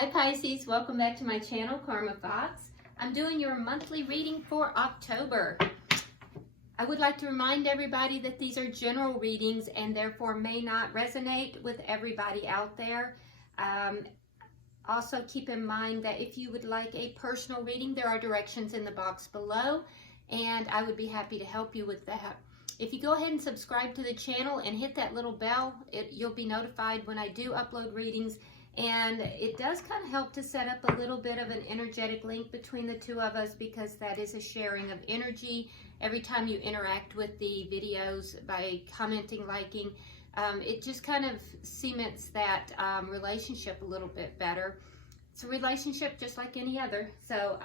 Hi Pisces, welcome back to my channel, Karma Fox. I'm doing your monthly reading for October. I would like to remind everybody that these are general readings and therefore may not resonate with everybody out there. Also keep in mind that if you would like a personal reading, there are directions in the box below and I would be happy to help you with that. If you go ahead and subscribe to the channel and hit that little bell, you'll be notified when I do upload readings. And it does kind of help to set up a little bit of an energetic link between the two of us, because that is a sharing of energy. Every time you interact with the videos by commenting, liking, it just kind of cements that relationship a little bit better. It's a relationship just like any other. So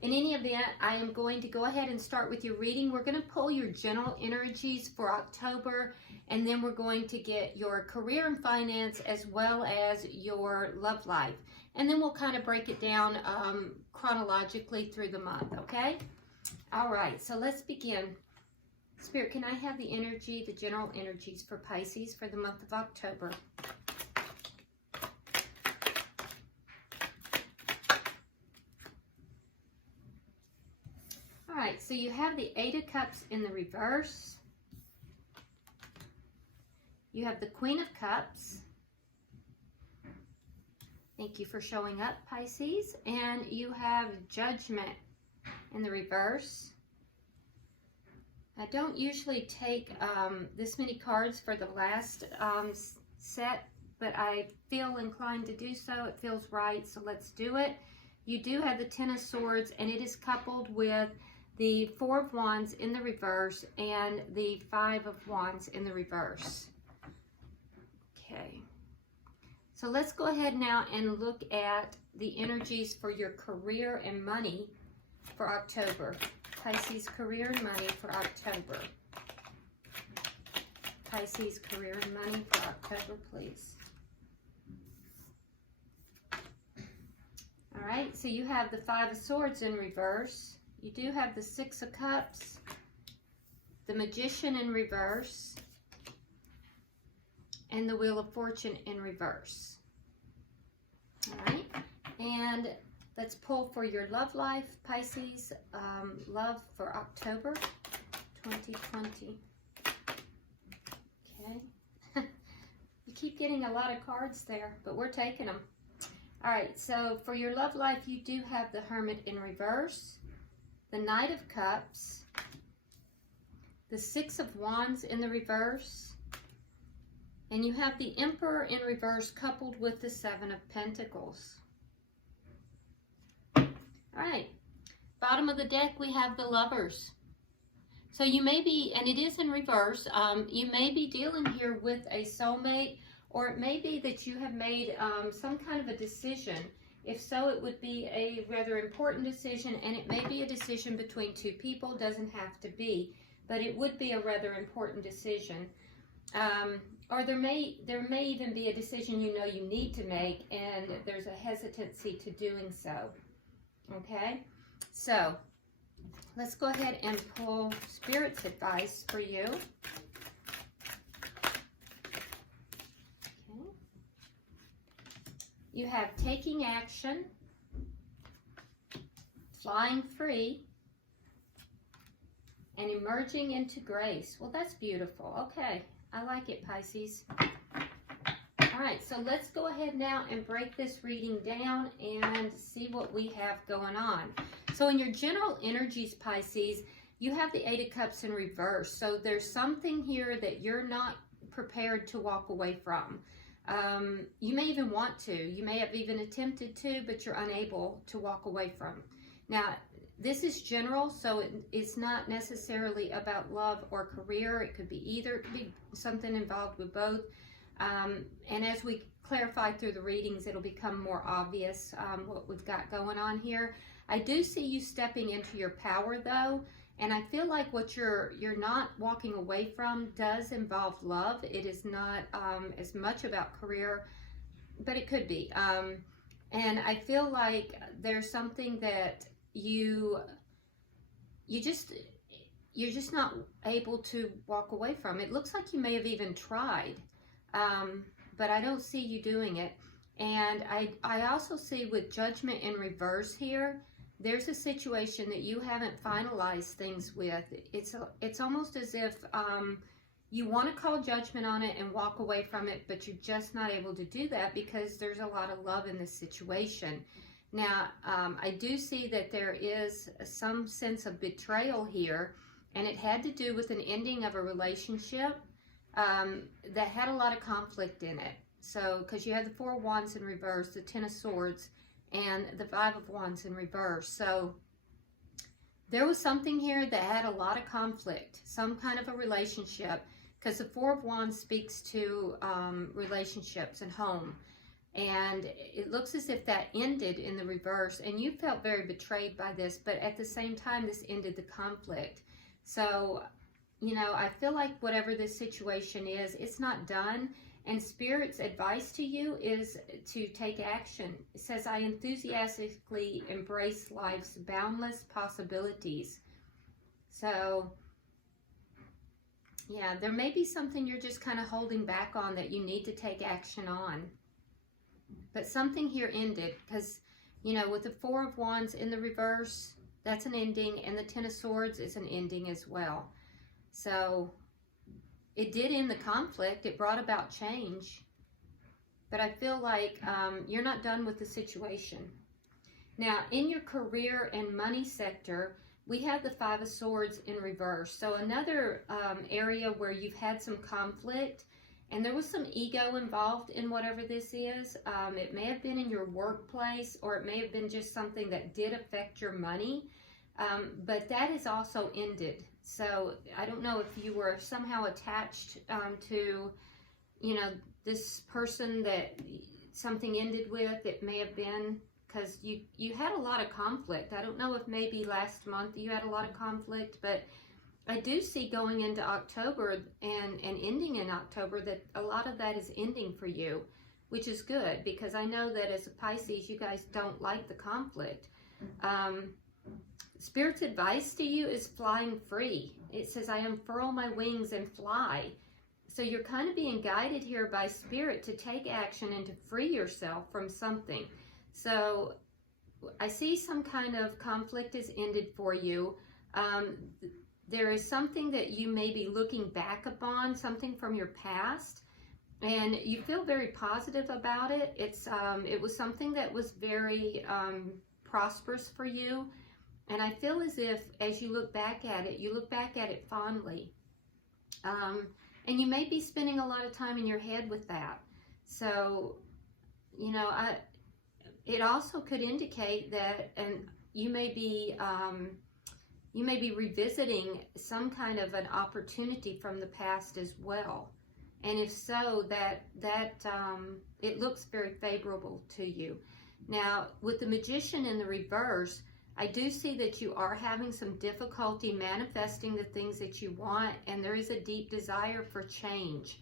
in any event, I am going to go ahead and start with your reading. We're going to pull your general energies for October, and then we're going to get your career and finance as well as your love life. And then we'll kind of break it down chronologically through the month, okay? All right, so let's begin. Spirit, can I have the energy, the general energies for Pisces for the month of October? All right, so you have the Eight of Cups in the reverse. You have the Queen of Cups. Thank you for showing up, Pisces. And you have Judgment in the reverse. I don't usually take this many cards for the last set, but I feel inclined to do so. It feels right, so let's do it. You do have the Ten of Swords, and it is coupled with the Four of Wands in the reverse and the Five of Wands in the reverse. Okay, so let's go ahead now and look at the energies for your career and money for October. Pisces, career and money for October. Pisces, career and money for October, please. All right, so you have the Five of Swords in reverse. You do have the Six of Cups, the Magician in reverse, and the Wheel of Fortune in reverse. All right, and let's pull for your love life, Pisces, love for October 2020. Okay, you keep getting a lot of cards there, but we're taking them. All right, so for your love life, you do have the Hermit in reverse, the Knight of Cups, the Six of Wands in the reverse, and you have the Emperor in reverse coupled with the Seven of Pentacles. All right, bottom of the deck, we have the Lovers. So you may be, and it is in reverse, you may be dealing here with a soulmate, or it may be that you have made some kind of a decision. If so, it would be a rather important decision, and it may be a decision between two people, doesn't have to be, but it would be a rather important decision. Or there may even be a decision you know you need to make, and there's a hesitancy to doing so. Okay, so let's go ahead and pull Spirit's advice for you. Okay. You have taking action, flying free, and emerging into grace. Well, that's beautiful. Okay, I like it, Pisces. All right, so let's go ahead now and break this reading down and see what we have going on. So in your general energies, Pisces, you have the Eight of Cups in reverse. So there's something here that you're not prepared to walk away from. You may even want to. You may have even attempted to, but you're unable to walk away from. Now, this is general, so it's not necessarily about love or career. It could be either. It could be something involved with both. And as we clarify through the readings, it'll become more obvious what we've got going on here. I do see you stepping into your power, though, and I feel like what you're not walking away from does involve love. It is not as much about career, but it could be. And I feel like there's something that you're just not able to walk away from. It looks like you may have even tried, but I don't see you doing it. And I also see with Judgment in reverse here, there's a situation that you haven't finalized things with. It's almost as if you want to call judgment on it and walk away from it, but you're just not able to do that because there's a lot of love in this situation. Now, I do see that there is some sense of betrayal here, and it had to do with an ending of a relationship that had a lot of conflict in it. So, because you had the Four of Wands in reverse, the Ten of Swords, and the Five of Wands in reverse. So, there was something here that had a lot of conflict, some kind of a relationship, because the Four of Wands speaks to relationships and home. And it looks as if that ended in the reverse, and you felt very betrayed by this, but at the same time, this ended the conflict. So, you know, I feel like whatever this situation is, it's not done. And Spirit's advice to you is to take action. It says, I enthusiastically embrace life's boundless possibilities. So, yeah, there may be something you're just kind of holding back on that you need to take action on. But something here ended because, you know, with the Four of Wands in the reverse, that's an ending. And the Ten of Swords is an ending as well. So, it did end the conflict. It brought about change. But I feel like you're not done with the situation. Now, in your career and money sector, we have the Five of Swords in reverse. So another area where you've had some conflict, and there was some ego involved in whatever this is. It may have been in your workplace, or it may have been just something that did affect your money. But that is also ended. So I don't know if you were somehow attached to, you know, this person that something ended with. It may have been because you had a lot of conflict. I don't know if maybe last month you had a lot of conflict, but I do see going into October and ending in October that a lot of that is ending for you, which is good because I know that as a Pisces, you guys don't like the conflict. Spirit's advice to you is flying free. It says, I unfurl my wings and fly. So you're kind of being guided here by Spirit to take action and to free yourself from something. So I see some kind of conflict is ended for you. There is something that you may be looking back upon, something from your past, and you feel very positive about it. It was something that was very prosperous for you. And I feel as if, as you look back at it fondly. And you may be spending a lot of time in your head with that. So, you know, it also could indicate that, and you may be revisiting some kind of an opportunity from the past as well. And if so, that it looks very favorable to you. Now, with the Magician in the reverse, I do see that you are having some difficulty manifesting the things that you want, and there is a deep desire for change.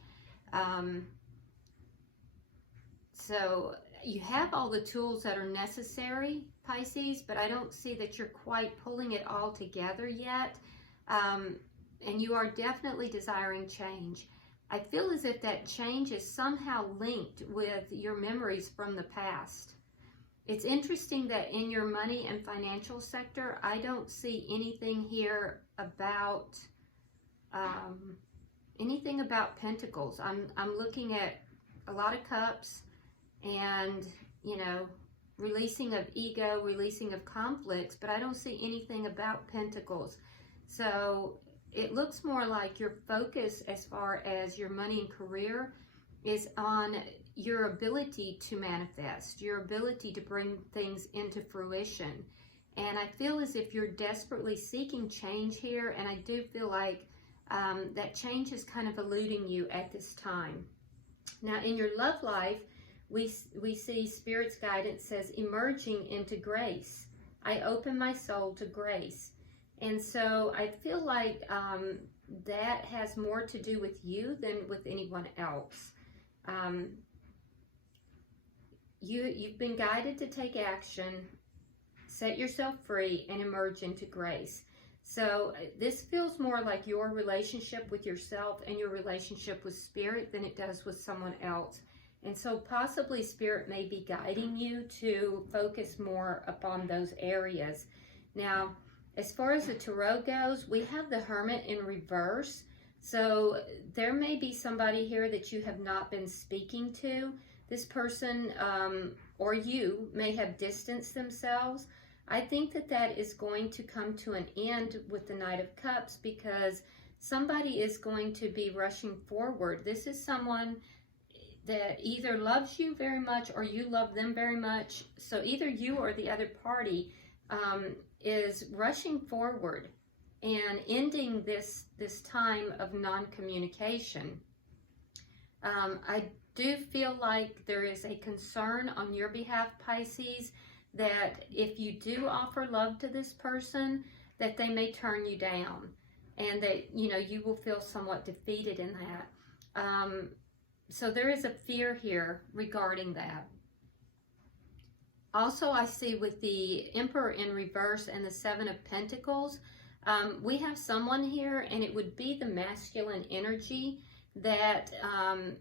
So you have all the tools that are necessary, Pisces, but I don't see that you're quite pulling it all together yet. And you are definitely desiring change. I feel as if that change is somehow linked with your memories from the past. It's interesting that in your money and financial sector, I don't see anything here about pentacles. I'm looking at a lot of cups and, you know, releasing of ego, releasing of conflicts, but I don't see anything about pentacles. So it looks more like your focus as far as your money and career is on your ability to manifest, your ability to bring things into fruition. And I feel as if you're desperately seeking change here, and I do feel like that change is kind of eluding you at this time. Now, in your love life, we see Spirit's guidance says, emerging into grace. I open my soul to grace. And so I feel like that has more to do with you than with anyone else. You've been guided to take action, set yourself free, and emerge into grace. So this feels more like your relationship with yourself and your relationship with Spirit than it does with someone else. And so possibly Spirit may be guiding you to focus more upon those areas. Now, as far as the Tarot goes, we have the Hermit in reverse. So there may be somebody here that you have not been speaking to. This person or you may have distanced themselves. I think that that is going to come to an end with the Knight of Cups, because somebody is going to be rushing forward. This is someone that either loves you very much or you love them very much. So either you or the other party is rushing forward and ending this time of non-communication. I do feel like there is a concern on your behalf, Pisces, that if you do offer love to this person, that they may turn you down, and that, you know, you will feel somewhat defeated in that. So there is a fear here regarding that. Also, I see with the Emperor in reverse and the Seven of Pentacles, we have someone here, and it would be the masculine energy that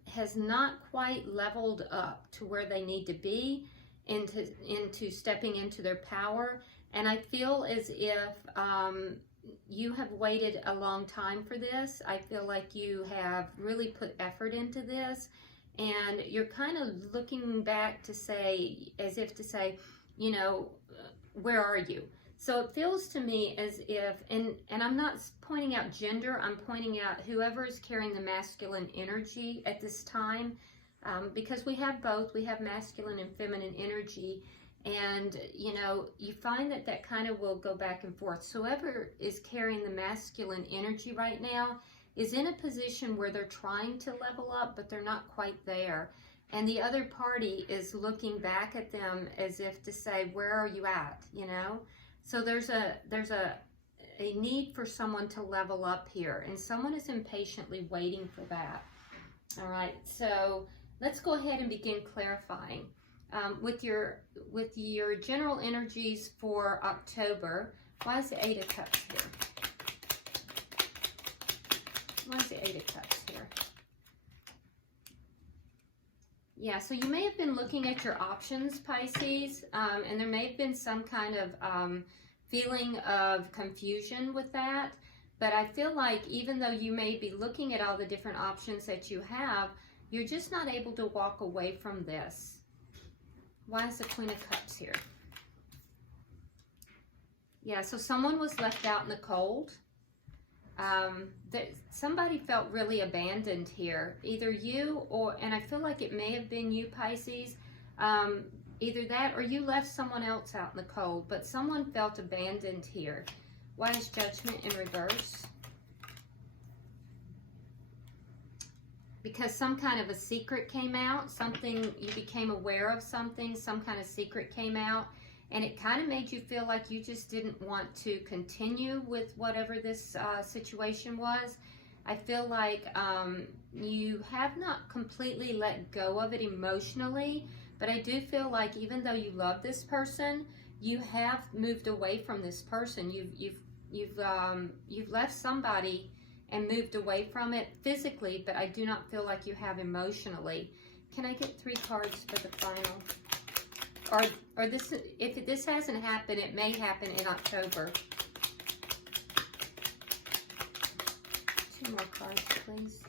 has not quite leveled up to where they need to be into stepping into their power. And I feel as if you have waited a long time for this. I feel like you have really put effort into this, and you're kind of looking back to say, as if to say, you know, where are you? So it feels to me as if, and I'm not pointing out gender, I'm pointing out whoever is carrying the masculine energy at this time, because we have both. We have masculine and feminine energy, and, you know, you find that that kind of will go back and forth. So whoever is carrying the masculine energy right now is in a position where they're trying to level up, but they're not quite there. And the other party is looking back at them as if to say, where are you at, you know? So there's a need for someone to level up here, and someone is impatiently waiting for that. All right, so let's go ahead and begin clarifying. With your general energies for October, why is the Eight of Cups here? Why is the Eight of Cups here? Yeah, so you may have been looking at your options, Pisces, and there may have been some kind of feeling of confusion with that. But I feel like even though you may be looking at all the different options that you have, you're just not able to walk away from this. Why is the Queen of Cups here? Yeah, so someone was left out in the cold. Somebody felt really abandoned here. Either you or, and I feel like it may have been you, Pisces, either that or you left someone else out in the cold, but someone felt abandoned here. Why is Judgment in reverse? Because some kind of a secret came out, something, you became aware of something, some kind of secret came out, and it kind of made you feel like you just didn't want to continue with whatever this situation was. I feel like you have not completely let go of it emotionally, but I do feel like even though you love this person, you have moved away from this person. You've left somebody and moved away from it physically, but I do not feel like you have emotionally. Can I get 3 cards for the final? Or this, if this hasn't happened, it may happen in October. 2 more cards, please.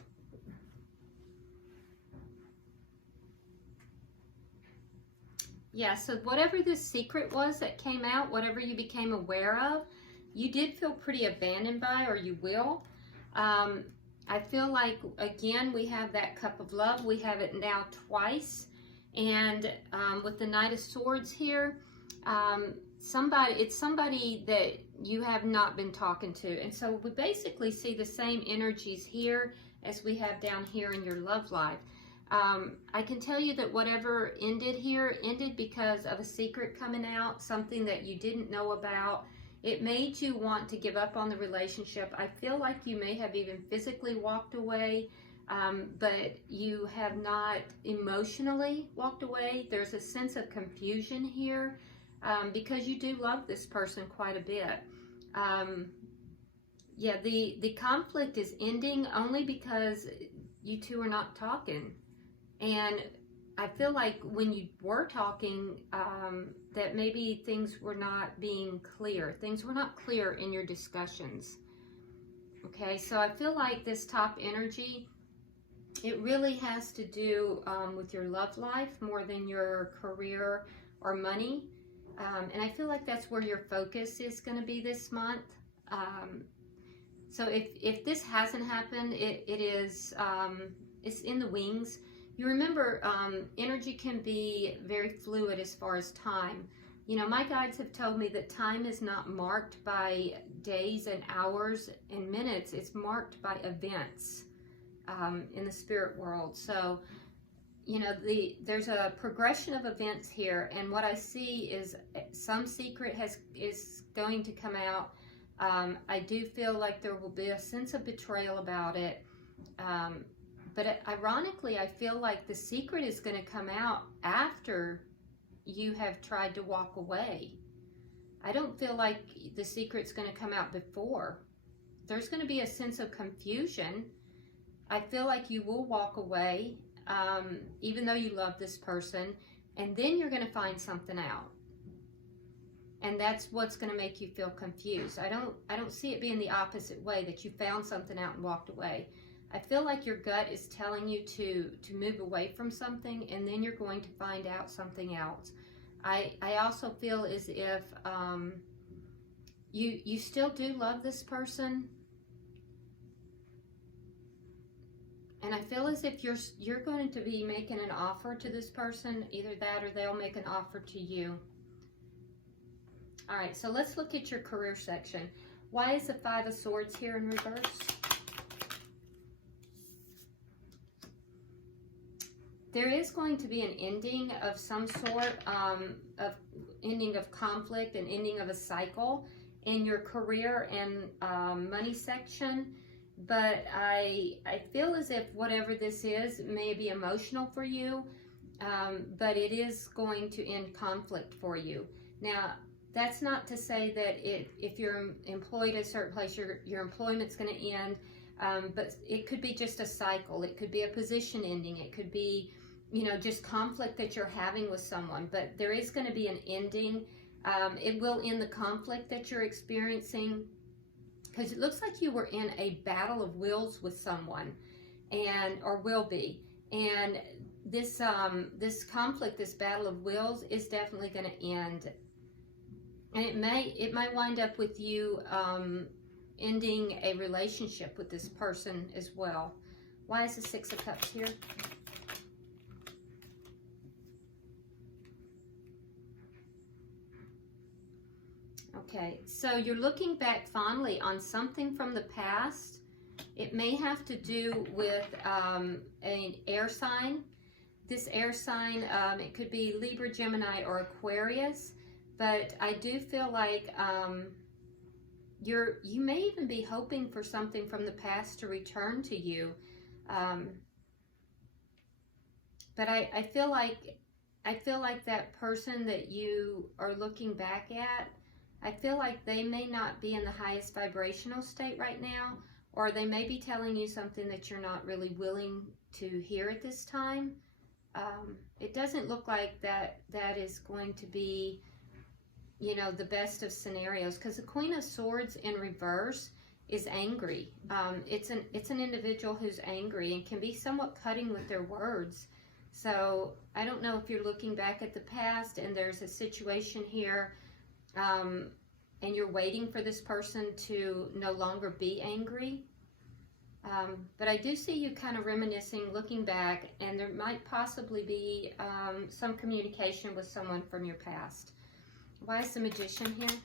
Yeah, so whatever this secret was that came out, whatever you became aware of, you did feel pretty abandoned by, or you will. I feel like, again, we have that Cup of Love. We have it now twice. And with the Knight of Swords here, it's somebody that you have not been talking to. And so we basically see the same energies here as we have down here in your love life. I can tell you that whatever ended here ended because of a secret coming out, something that you didn't know about. It made you want to give up on the relationship. I feel like you may have even physically walked away, but you have not emotionally walked away. There's a sense of confusion here because you do love this person quite a bit. Yeah, the conflict is ending only because you two are not talking. And I feel like when you were talking, that maybe things were not being clear. Things were not clear in your discussions. Okay, so I feel like this top energy, it really has to do with your love life more than your career or money. And I feel like that's where your focus is going to be this month. So if this hasn't happened, it's in the wings. You remember, energy can be very fluid as far as time. You know, my guides have told me that time is not marked by days and hours and minutes. It's marked by events in the spirit world. So, you know, there's a progression of events here. And what I see is some secret is going to come out. I do feel like there will be a sense of betrayal about it. But ironically, I feel like the secret is going to come out after you have tried to walk away. I don't feel like the secret's going to come out before. There's going to be a sense of confusion. I feel like you will walk away, even though you love this person, and then you're going to find something out. And that's what's going to make you feel confused. I don't see it being the opposite way, that you found something out and walked away. I feel like your gut is telling you to move away from something, and then you're going to find out something else. I also feel as if you still do love this person, and I feel as if you're going to be making an offer to this person, either that or they'll make an offer to you. All right, so let's look at your career section. Why is the Five of Swords here in reverse? There is going to be an ending of some sort, of ending of conflict, and ending of a cycle in your career and money section. But I feel as if whatever this is may be emotional for you, but it is going to end conflict for you. Now, that's not to say that if you're employed at a certain place, your employment's going to end, but it could be just a cycle. It could be a position ending. It could be, you know, just conflict that you're having with someone, but there is going to be an ending. It will end the conflict that you're experiencing, because it looks like you were in a battle of wills with someone, or will be. And this conflict, this battle of wills, is definitely going to end. And it might wind up with you ending a relationship with this person as well. Why is the Six of Cups here? Okay, so you're looking back fondly on something from the past. It may have to do with an air sign. This air sign, it could be Libra, Gemini, or Aquarius. But I do feel like you may even be hoping for something from the past to return to you. But I feel like that person that you are looking back at, I feel like they may not be in the highest vibrational state right now, or they may be telling you something that you're not really willing to hear at this time. It doesn't look like that is going to be, you know, the best of scenarios, because the Queen of Swords in reverse is angry. It's an individual who's angry and can be somewhat cutting with their words. So I don't know if you're looking back at the past and there's a situation here, and you're waiting for this person to no longer be angry. But I do see you kind of reminiscing, looking back, and there might possibly be some communication with someone from your past. Why is the Magician here?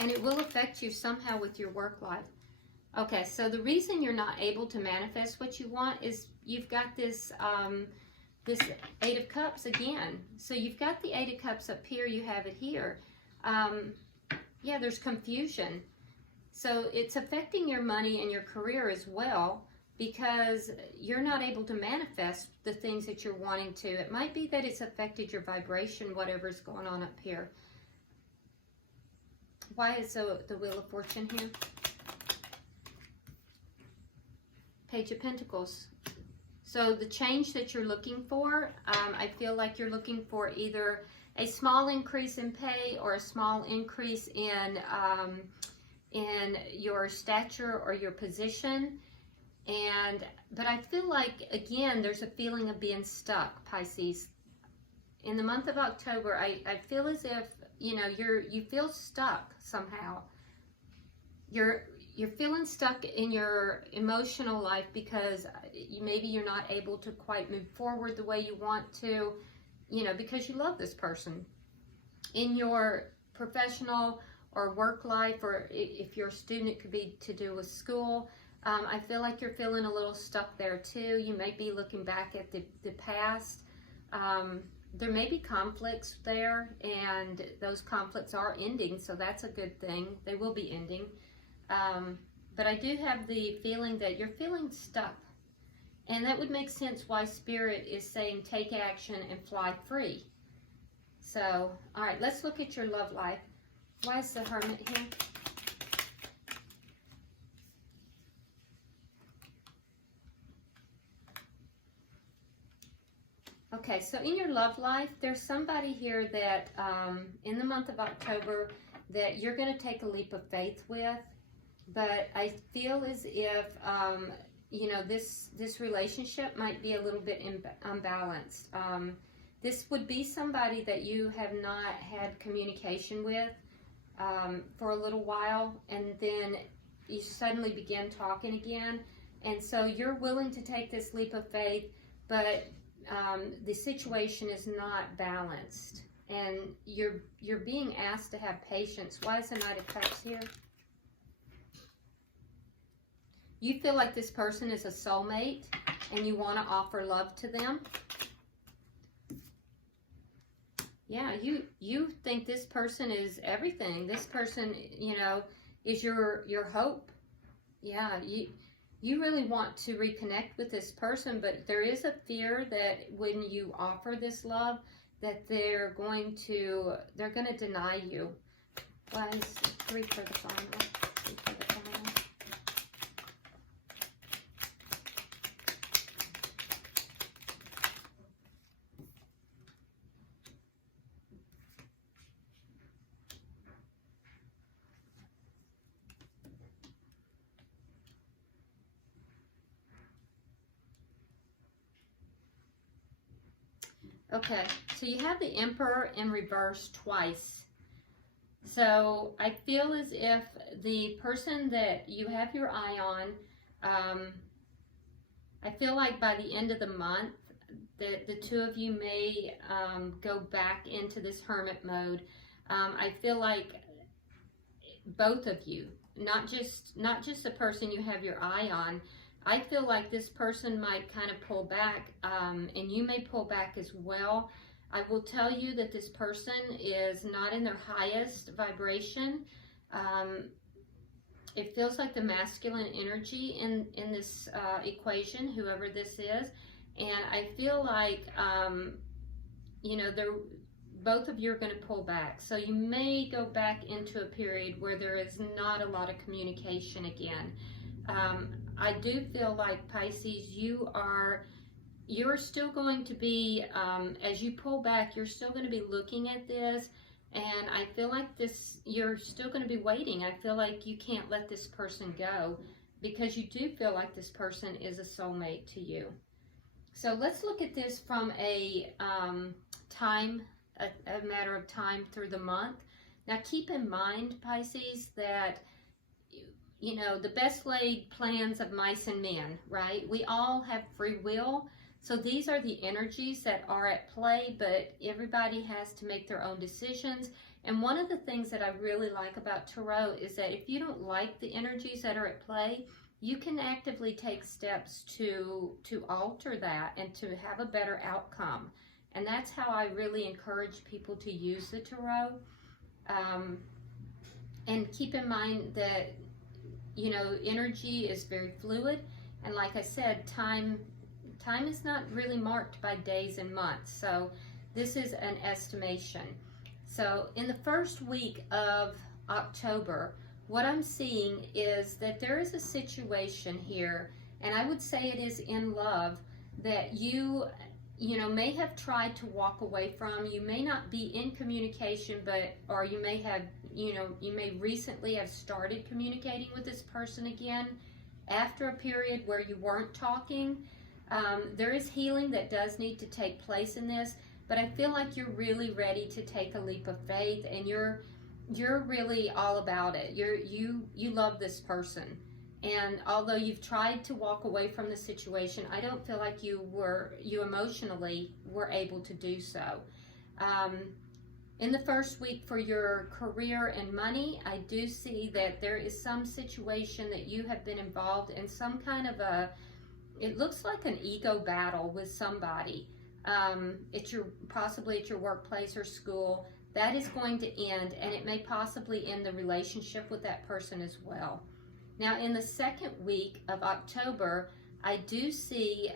And it will affect you somehow with your work life. Okay, so the reason you're not able to manifest what you want is you've got this this Eight of Cups again. So you've got the Eight of Cups up here, you have it here. Yeah, there's confusion. So it's affecting your money and your career as well, because you're not able to manifest the things that you're wanting to. It might be that it's affected your vibration, whatever's going on up here. Why is the Wheel of Fortune here? Page of Pentacles. So the change that you're looking for, I feel like you're looking for either a small increase in pay or a small increase in your stature or your position. But I feel like, again, there's a feeling of being stuck, Pisces. In the month of October, I feel as if, you know, you feel stuck somehow. You're feeling stuck in your emotional life because maybe you're not able to quite move forward the way you want to, you know, because you love this person. In your professional or work life, or if you're a student, it could be to do with school. I feel like you're feeling a little stuck there too. You may be looking back at the past. There may be conflicts there, and those conflicts are ending, so that's a good thing. They will be ending. But I do have the feeling that you're feeling stuck. And that would make sense why Spirit is saying take action and fly free. So, all right, let's look at your love life. Why is the Hermit here? Okay, so in your love life, there's somebody here that in the month of October that you're going to take a leap of faith with. But I feel as if, you know, this relationship might be a little bit unbalanced. This would be somebody that you have not had communication with for a little while, and then you suddenly begin talking again. And so you're willing to take this leap of faith, but the situation is not balanced. And you're being asked to have patience. Why is the Knight of Cups here? You feel like this person is a soulmate and you want to offer love to them. Yeah, you think this person is everything. This person, you know, is your hope. Yeah, you really want to reconnect with this person, but there is a fear that when you offer this love, that they're going to deny you. Why is 3 for the final? 3 for the final. Okay, so you have the Emperor in reverse twice. So I feel as if the person that you have your eye on, I feel like by the end of the month, the two of you may go back into this hermit mode. I feel like both of you, not just the person you have your eye on. I feel like this person might kind of pull back, and you may pull back as well. I will tell you that this person is not in their highest vibration. It feels like the masculine energy in this equation, whoever this is. And I feel like, you know, both of you are going to pull back. So you may go back into a period where there is not a lot of communication again. I do feel like, Pisces, you're still going to be, as you pull back, you're still going to be looking at this, and I feel like you're still going to be waiting. I feel like you can't let this person go because you do feel like this person is a soulmate to you. So let's look at this from a matter of time through the month. Now keep in mind, Pisces, that you know, the best laid plans of mice and men, right? We all have free will. So these are the energies that are at play, but everybody has to make their own decisions. And one of the things that I really like about Tarot is that if you don't like the energies that are at play, you can actively take steps to alter that and to have a better outcome. And that's how I really encourage people to use the Tarot. And keep in mind that, you know, energy is very fluid, and like I said, time is not really marked by days and months, so this is an estimation. So in the first week of October, what I'm seeing is that there is a situation here, and I would say it is in love, that you know, may have tried to walk away from. You may not be in communication, or you may have, you know, you may recently have started communicating with this person again after a period where you weren't talking. There is healing that does need to take place in this, but I feel like you're really ready to take a leap of faith, and you're really all about it. You love this person. And although you've tried to walk away from the situation, I don't feel like you emotionally were able to do so. In the first week for your career and money, I do see that there is some situation that you have been involved in, some kind of it looks like an ego battle with somebody. Possibly at your workplace or school. That is going to end, and it may possibly end the relationship with that person as well. Now, in the second week of October, I do see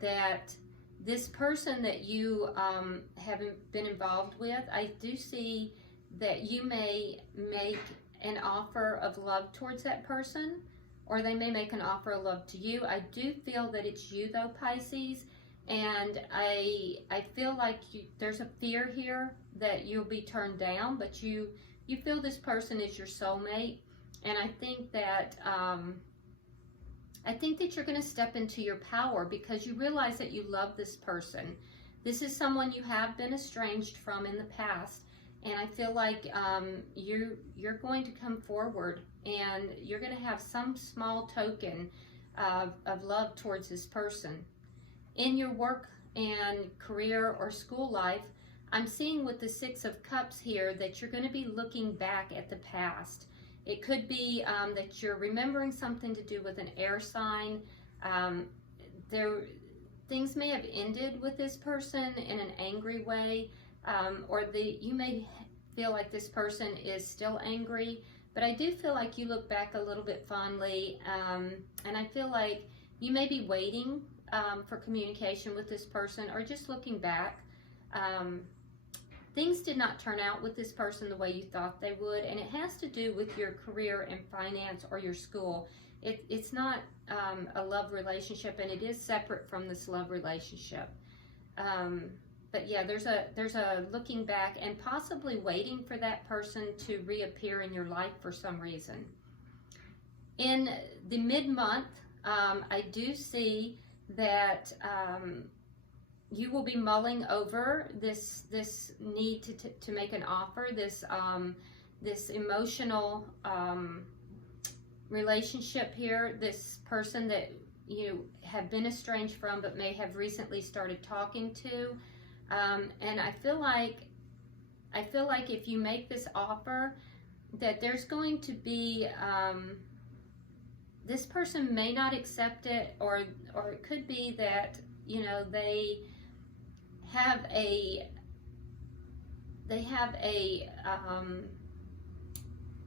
that this person that you haven't been involved with, I do see that you may make an offer of love towards that person, or they may make an offer of love to you. I do feel that it's you, though, Pisces, and I feel like there's a fear here that you'll be turned down, but you feel this person is your soulmate. And I think that you're going to step into your power because you realize that you love this person. This is someone you have been estranged from in the past, and I feel like you're going to come forward, and you're going to have some small token of love towards this person. In your work and career or school life, I'm seeing with the Six of Cups here that you're going to be looking back at the past. It could be that you're remembering something to do with an air sign. Things may have ended with this person in an angry way, or you may feel like this person is still angry, but I do feel like you look back a little bit fondly, and I feel like you may be waiting for communication with this person, or just looking back. Things did not turn out with this person the way you thought they would, and it has to do with your career and finance or your school. It's not a love relationship, and it is separate from this love relationship. But yeah, there's a looking back and possibly waiting for that person to reappear in your life for some reason. In the mid-month, I do see that you will be mulling over this need to make an offer, this emotional relationship here, this person that you have been estranged from but may have recently started talking to, and I feel like if you make this offer, that there's going to be this person may not accept it, or it could be that, you know, they have a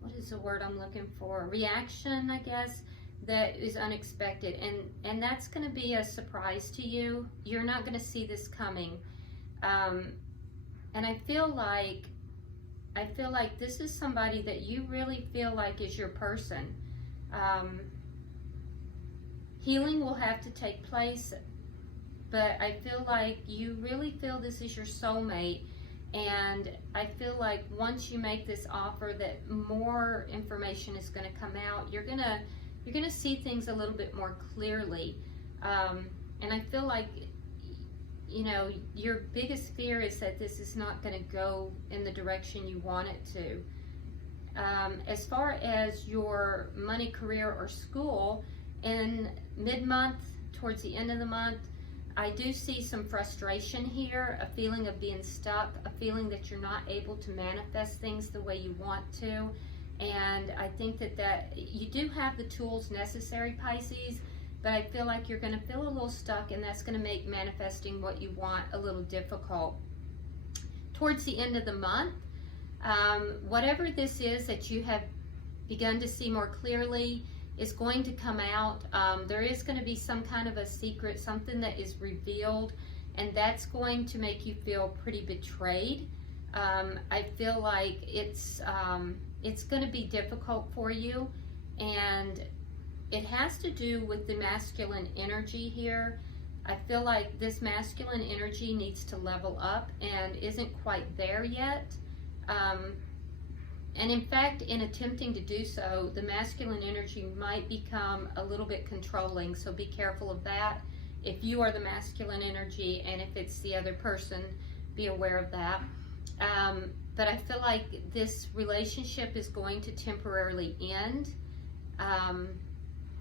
what is the word I'm looking for? Reaction, I guess, that is unexpected, and that's going to be a surprise to you. You're not going to see this coming, and I feel like this is somebody that you really feel like is your person. Healing will have to take place, but I feel like you really feel this is your soulmate, and I feel like once you make this offer that more information is going to come out. You're gonna see things a little bit more clearly, and I feel like, you know, your biggest fear is that this is not going to go in the direction you want it to. As far as your money, career, or school, in mid-month, towards the end of the month, I do see some frustration here, a feeling of being stuck, a feeling that you're not able to manifest things the way you want to. And I think that you do have the tools necessary, Pisces, but I feel like you're going to feel a little stuck, and that's going to make manifesting what you want a little difficult. Towards the end of the month, whatever this is that you have begun to see more clearly is going to come out. There is going to be some kind of a secret, something that is revealed, and that's going to make you feel pretty betrayed. I feel like it's going to be difficult for you, and it has to do with the masculine energy here. I feel like this masculine energy needs to level up and isn't quite there yet. And in fact, in attempting to do so, the masculine energy might become a little bit controlling, so be careful of that. If you are the masculine energy, and if it's the other person, be aware of that. But I feel like this relationship is going to temporarily end.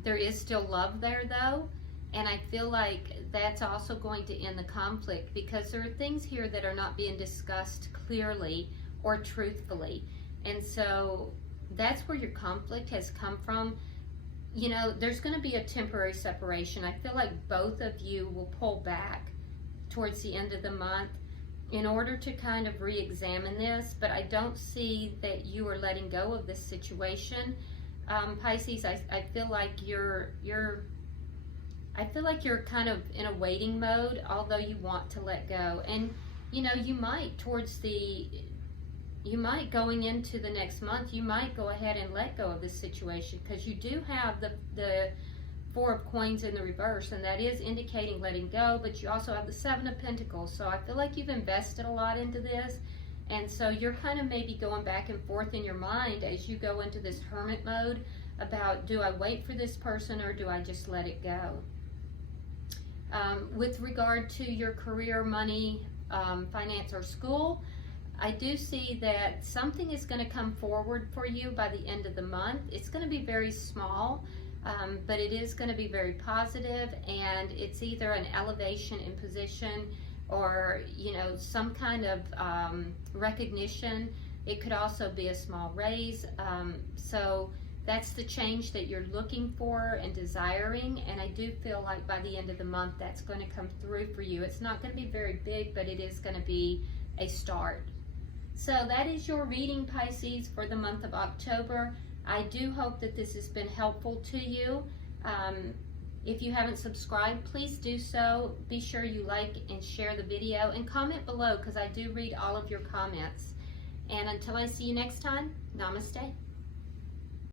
There is still love there though, and I feel like that's also going to end the conflict, because there are things here that are not being discussed clearly or truthfully. And so that's where your conflict has come from. You know, there's going to be a temporary separation. I feel like both of you will pull back towards the end of the month in order to kind of re-examine this, but I don't see that you are letting go of this situation. Pisces, I feel like you're kind of in a waiting mode, although you want to let go. And you know, you might going into the next month, you might go ahead and let go of this situation, because you do have the Four of Coins in the reverse, and that is indicating letting go, but you also have the Seven of Pentacles. So I feel like you've invested a lot into this, and so you're kind of maybe going back and forth in your mind as you go into this hermit mode about, do I wait for this person or do I just let it go? With regard to your career, money, finance, or school, I do see that something is going to come forward for you by the end of the month. It's going to be very small, but it is going to be very positive, and it's either an elevation in position or, you know, some kind of recognition. It could also be a small raise. So that's the change that you're looking for and desiring, and I do feel like by the end of the month that's going to come through for you. It's not going to be very big, but it is going to be a start. So that is your reading, Pisces, for the month of October. I do hope that this has been helpful to you. If you haven't subscribed, please do so. Be sure you like and share the video, and comment below, because I do read all of your comments. And until I see you next time, namaste.